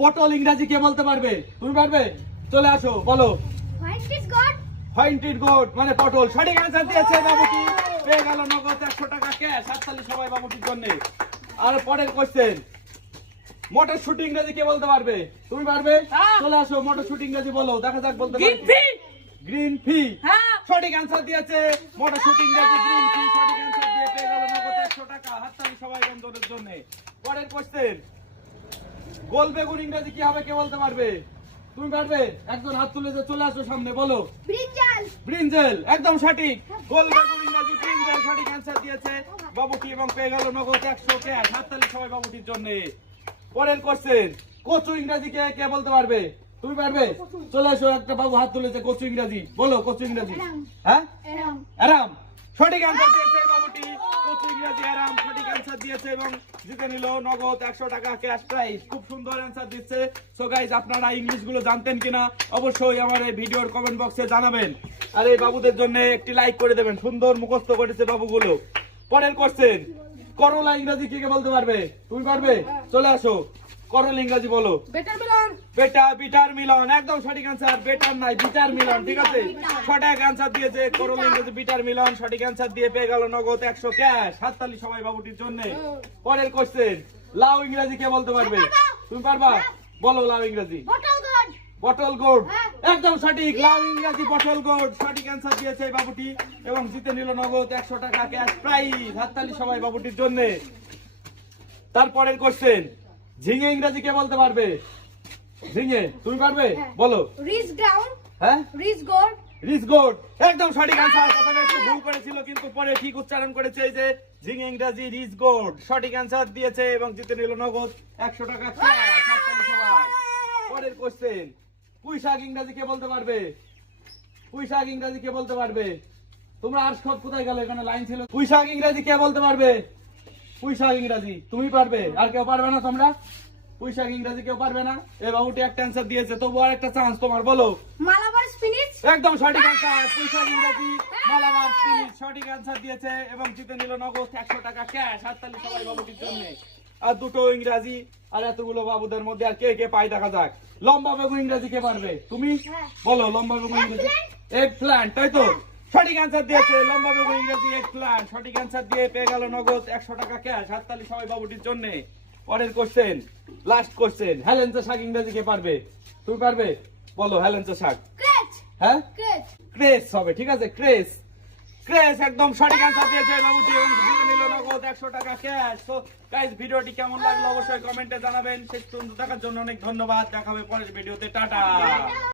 পটল ইংরাজি কে বলতে পারবে? তুমি পারবে? চলে আসো বলো। God. মানে পটল। সঠিক অ্যান্সার দিয়েছে বাবুটি। পেয়ে গেল নগদ একশো টাকা ক্যাশ সবাই বাবুটির জন্য। আর পরের কোশ্চেন মোটর শুটিং ইংরেজি কে বলতে পারবে? তুমি পারবে? হ্যাঁ। চলে আসো মোটর শুটিং ইংরেজি বলো দেখা যাক বলতে পারবে। ফি গ্রিন ফি হ্যাঁ। সঠিক অ্যান্সার দিয়েছে মোটর শুটিং ইংরেজি গ্রিন ফি সঠিক অ্যান্সার দিয়ে পেয়ে গেল নগদ একশো টাকা হাততালি সবাই বন্ধুদের জন্য। পরের কোশ্চেন গোল বেগুন ইংরেজি কি হবে কে বলতে পারবে? তুমি পারবে? একজন হাত তুলে যে চলে আসো সামনে বলো. ব্রিঞ্জেল। একদম সঠিক। গোল বেগুন ইংরাজি ব্রিঞ্জেল সঠিক অ্যান্সার দিয়েছে। বাবুটি এবং পেয়ে গেল নগদ একশো ক্যাশ হাততালি সবাই বাবুটির জন্য। পরের কোশ্চেন কচু ইংরাজি কে কে বলতে পারবে? তুমি পারবে? চলে এসো একটা বাবু হাত তুলেছে কচু ইংরাজি। বলো কচু ইংরাজি। হ্যাঁ. আরাম সঠিক অ্যান্সার দিয়েছে বাবুটি। কচু ইংরাজি আরাম অ্যান্সার দিয়েছে এবং জিতে নিল নগদ একশো টাকা ক্যাশ প্রাইজ খুব সুন্দর অ্যান্সার দিচ্ছে। সো গাইজ আপনারা ইংলিশগুলো জানতেন কিনা অবশ্যই আমার এই ভিডিওর কমেন্ট বক্সে জানাবেন। আর এই বাবুদের জন্য একটি লাইক করে দেবেন। সুন্দর মুখস্থ করেছে বাবুগুলো। পরের কোশ্চেন করলা ইংরাজি কে কে বলতে পারবে? তুমি পারবে? চলে আসো। করল ইংরাজি বলো। বেটার মিলন। বেটা বিটার মিলন একদম সঠিক অ্যান্সার বেটার নাই বিটার মিলন ঠিক আছে? সঠিক অ্যান্সার দিয়েছে করল ইংরেজি বিটার মিলন সঠিক অ্যান্সার দিয়ে পেয়ে গেল নগদ একশো ক্যাশ হাততালি সবাই বাবুটির জন্য। পরের কোশ্চেন লাউ ইংরেজি কে বলতে পারবে? তুমি পারবা? বলো লাউ ইংরেজি। বটল গোড একদম সঠিক লাউ ইংরাজি বটল গোড সঠিক অ্যান্সার দিয়েছে বাবুটি এবং জিতে নিল নগদ একশো টাকা ক্যাশ প্রাইজ হাততালি সবাই বাবুটির জন্য। তারপরের কোশ্চেন ঝিঙে ইংরেজি কে বলতে পারবে? ঝিঙে তুমি পারবে? বলো। Riz ground. হ্যাঁ? Riz gold. রিস গোড একদম সঠিক আনসার প্রথমে একটু ভুল করেছিল কিন্তু পরে ঠিক উচ্চারণ করেছে এই যে ঝিঙে ইংরাজি রিস গোড সঠিক অ্যান্সার দিয়েছে এবং জিতে নিল নগদ একশো টাকা cash, সবাই। পরের কোশ্চেন পুঁই শাক ইংরাজি কে বলতে পারবে? পুঁই শাক ইংরাজি কে বলতে পারবে? তোমরা আর সব কোথায় গেল? এখানে লাইন ছিল। পুঁই শাক ইংরাজি কে বলতে পারবে? পুঁই শাক ইংরাজি তুমি পারবে আর কেউ পারবে না তোমরা। পুঁইশাক ইংরাজি কেউ পারবে না। এ বাবুটি একটা অ্যান্সার দিয়েছে তবু আর একটা চান্স তোমার বলো। Malabar spinach. একদম সঠিক অ্যান্সার পুঁইশাক ইংরাজি মালাবার স্পিরিট সঠিক অ্যান্সার দিয়েছে এবং জিতে নিল নগদ একশো টাকা ক্যাশ হাততালি সবাই বাবুটির জন্য। আর দুটো ইংরাজি আর এতগুলো বাবুদের মধ্যে আর কে কে পাই দেখা যাক। লম্বা বেগুন ইংরাজি কে পারবে? তুমি? বলো লম্বা বেগুন ইংরাজি। এগ প্ল্যান্ট তাই তো? সঠিক অ্যান্সার দিয়েছে লম্বা বেগুন ইংরাজি সঠিক অ্যান্সার দিয়ে পেয়ে গেল নগদ একশো টাকা ক্যাশ হাততালি সবাই বাবুটির জন্য। পরের কোশ্চেন লাস্ট কোশ্চেন শাক ইংরাজি কে পারবে? তুমি পারবে? বলো শাক। হ্যাঁ? ক্রেস হবে ঠিক আছে ক্রেস ক্রেস একদম সঠিক অ্যান্সার দিয়েছে বাবুটি এবং নিল নগদ একশো টাকা ক্যাশ তো গাইজ ভিডিওটি কেমন লাগল অবশ্যই কমেন্টে জানাবেন। শেষ পর্যন্ত দেখার জন্য অনেক ধন্যবাদ। দেখা হবে পরের ভিডিওতে। টাটা।